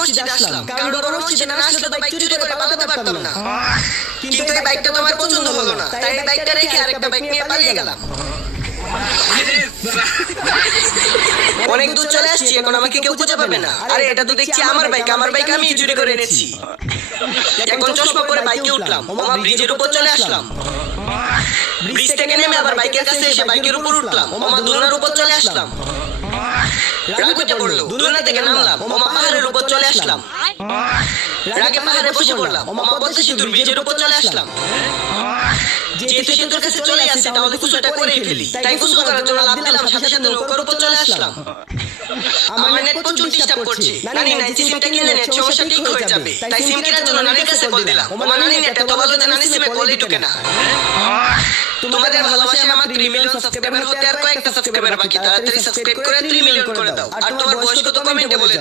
মসজিদে আসলাম, কারণ বড় মসজিদে না আসলে তো বাইক চুরি করে পালাতে পারতাম না। কিন্তু এই বাইকটা তোমার পছন্দ হলো না, তাই এই বাইকটা রেখে আরেকটা বাইক নিয়ে পালিয়ে গেলাম। অনেক দূর চলে আসছি, এখন আমাকে কেউ খুঁজে পাবে না। আরে এটা তো দেখছি আমার বাইক, আমার বাইক আমি চুরি করে এনেছি। এখন চশমা পরে বাইকে উঠলাম, ওমা ব্রিজের উপর চলে আসলাম। ব্রিজ থেকে নেমে আবার বাইকের কাছে এসে বাইকের উপর উঠলাম, ওমা দোলনার উপর চলে আসলাম। রাগ উঠে পড়লো, দোলনা থেকে নামলাম, ওমা পাহাড়ের উপর চলে আসলাম। রাগে পাহাড়ে বসে পড়লাম, ওমা পদ্মা সেতুর ব্রিজের উপর চলে আসলাম। যেহেতু সেতুর কাছে চলে আসছে, তাহলে গোসলটা করেই ফেলি। তাই গোসল করার জন্য লাফ দিলাম, সাথে সাথে নৌকার উপর চলে আসলাম। আমার নেট প্রচুর ডিস্টার্ব করছে। নানি নাইনটি সিমটা কিনলে নেট সমস্যা ঠিক হয়ে যাবে, তাই সিম কেনার জন্য নানির কাছে কল দিলাম। আমার নানি নেট এত ভালো যে নানি সিমে কলই ঢোকে না। তোমাদের ভালোবাসায় আমার 3 মিলিয়ন সাবস্ক্রাইবার হতে আর কয়েকটা সাবস্ক্রাইবার বাকি। তাড়াতাড়ি সাবস্ক্রাইব করে 3 মিলিয়ন করে দাও। আর তোমার বয়স কত কমেন্টে বলে যাও।